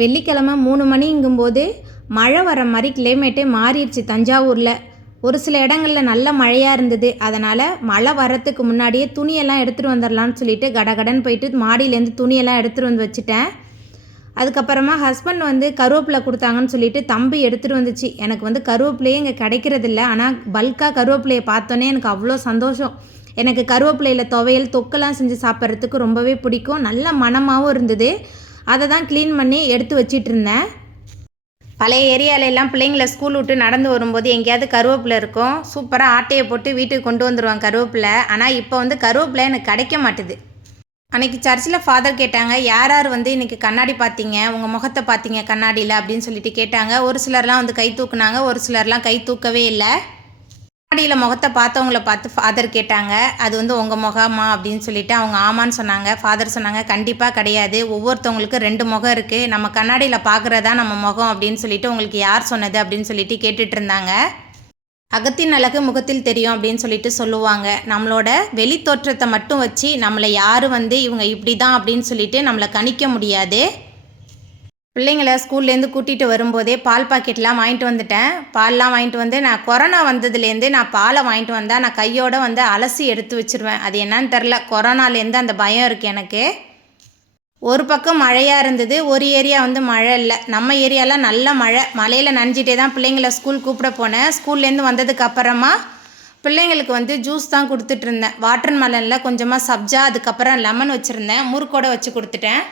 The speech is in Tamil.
வெள்ளிக்கிழமை 3 மணிங்கும்போது மழை வர மாதிரி கிளைமேட்டே மாறிடுச்சு தஞ்சாவூரில். ஒரு சில இடங்களில் நல்ல மழையாக இருந்தது. அதனால் மழை வர்றதுக்கு முன்னாடியே துணியெல்லாம் எடுத்துகிட்டு வந்துடலான்னு சொல்லிட்டு கடகடன்னு போயிட்டு மாடியிலேருந்து துணியெல்லாம் எடுத்துகிட்டு வந்து வச்சுட்டேன். அதுக்கப்புறமா ஹஸ்பண்ட் கருவேப்பிலை கொடுத்தாங்கன்னு சொல்லிட்டு தம்பி எடுத்துகிட்டு வந்துச்சு. எனக்கு கருவேப்பிலையே இங்கே கிடைக்கிறதில்ல. ஆனால் பல்காக கருவேப்பிலையை பார்த்தோன்னே எனக்கு அவ்வளோ சந்தோஷம். எனக்கு கருவேப்பிலையில் துவையல் தொக்கெல்லாம் செஞ்சு சாப்பிட்றதுக்கு ரொம்பவே பிடிக்கும். நல்ல மணமாகவும் இருந்தது. அதை தான் க்ளீன் பண்ணி எடுத்து வச்சிட்டு இருந்தேன். பழைய ஏரியாலெல்லாம் பிள்ளைங்கள ஸ்கூல் விட்டு நடந்து வரும்போது எங்கேயாவது கருவேப்பிலை இருக்கும். சூப்பராக ஆட்டையை போட்டு வீட்டுக்கு கொண்டு வந்துடுவாங்க கருவேப்பிலை. ஆனால் இப்போ கருவேப்பிலை எனக்கு கிடைக்க மாட்டுது. அன்றைக்கி சர்ச்சில் ஃபாதர் கேட்டாங்க, யார் யார் இன்றைக்கி கண்ணாடி பார்த்தீங்க, உங்கள் முகத்தை பார்த்தீங்க கண்ணாடியில் அப்படின்னு சொல்லிட்டு கேட்டாங்க. ஒரு சிலர்லாம் கை தூக்குனாங்க, ஒரு சிலர்லாம் கை தூக்கவே இல்லை. கண்ணாடியில் முகத்தை பார்த்தவங்கள பார்த்து ஃபாதர் கேட்டாங்க, அது உங்கள் முகமா அப்படின்னு சொல்லிட்டு அவங்க ஆமான்னு சொன்னாங்க. ஃபாதர் சொன்னாங்க, கண்டிப்பாக கிடையாது, ஒவ்வொருத்தவங்களுக்கு 2 முகம் இருக்குது, நம்ம கண்ணாடியில் பார்க்குறதா நம்ம முகம் அப்படின்னு சொல்லிட்டு உங்களுக்கு யார் சொன்னது அப்படின்னு சொல்லிட்டு கேட்டுட்டு இருந்தாங்க. அகத்தின் அழகு முகத்தில் தெரியும் அப்படின்னு சொல்லிட்டு சொல்லுவாங்க. நம்மளோட வெளி தோற்றத்தை மட்டும் வச்சு நம்மளை யாரும் இவங்க இப்படி தான் அப்படின்னு சொல்லிட்டு நம்மளை கணிக்க முடியாது. பிள்ளைங்களை ஸ்கூல்லேருந்து கூட்டிகிட்டு வரும்போதே பால் பாக்கெட்லாம் வாங்கிட்டு வந்துட்டேன். பால்லாம் வாங்கிட்டு நான் கொரோனா வந்ததுலேருந்து நான் பாலை வாங்கிட்டு வந்தால் நான் கையோடு அலசி எடுத்து வச்சுருவேன். அது என்னன்னு தெரில, கொரோனாலேருந்து அந்த பயம் இருக்குது எனக்கு. ஒரு பக்கம் மழையாக இருந்தது, ஒரு ஏரியா மழை இல்லை. நம்ம ஏரியாவில் நல்ல மழை. மழையில் நனைஞ்சிட்டே தான் பிள்ளைங்களை ஸ்கூல் கூப்பிட போனேன். ஸ்கூல்லேருந்து வந்ததுக்கு அப்புறமா பிள்ளைங்களுக்கு ஜூஸ் தான் கொடுத்துட்ருந்தேன். வாட்டர் மெலனில் கொஞ்சமாக சப்ஜா, அதுக்கப்புறம் லெமன் வச்சுருந்தேன். முறுக்கோடு வச்சு கொடுத்துட்டேன்.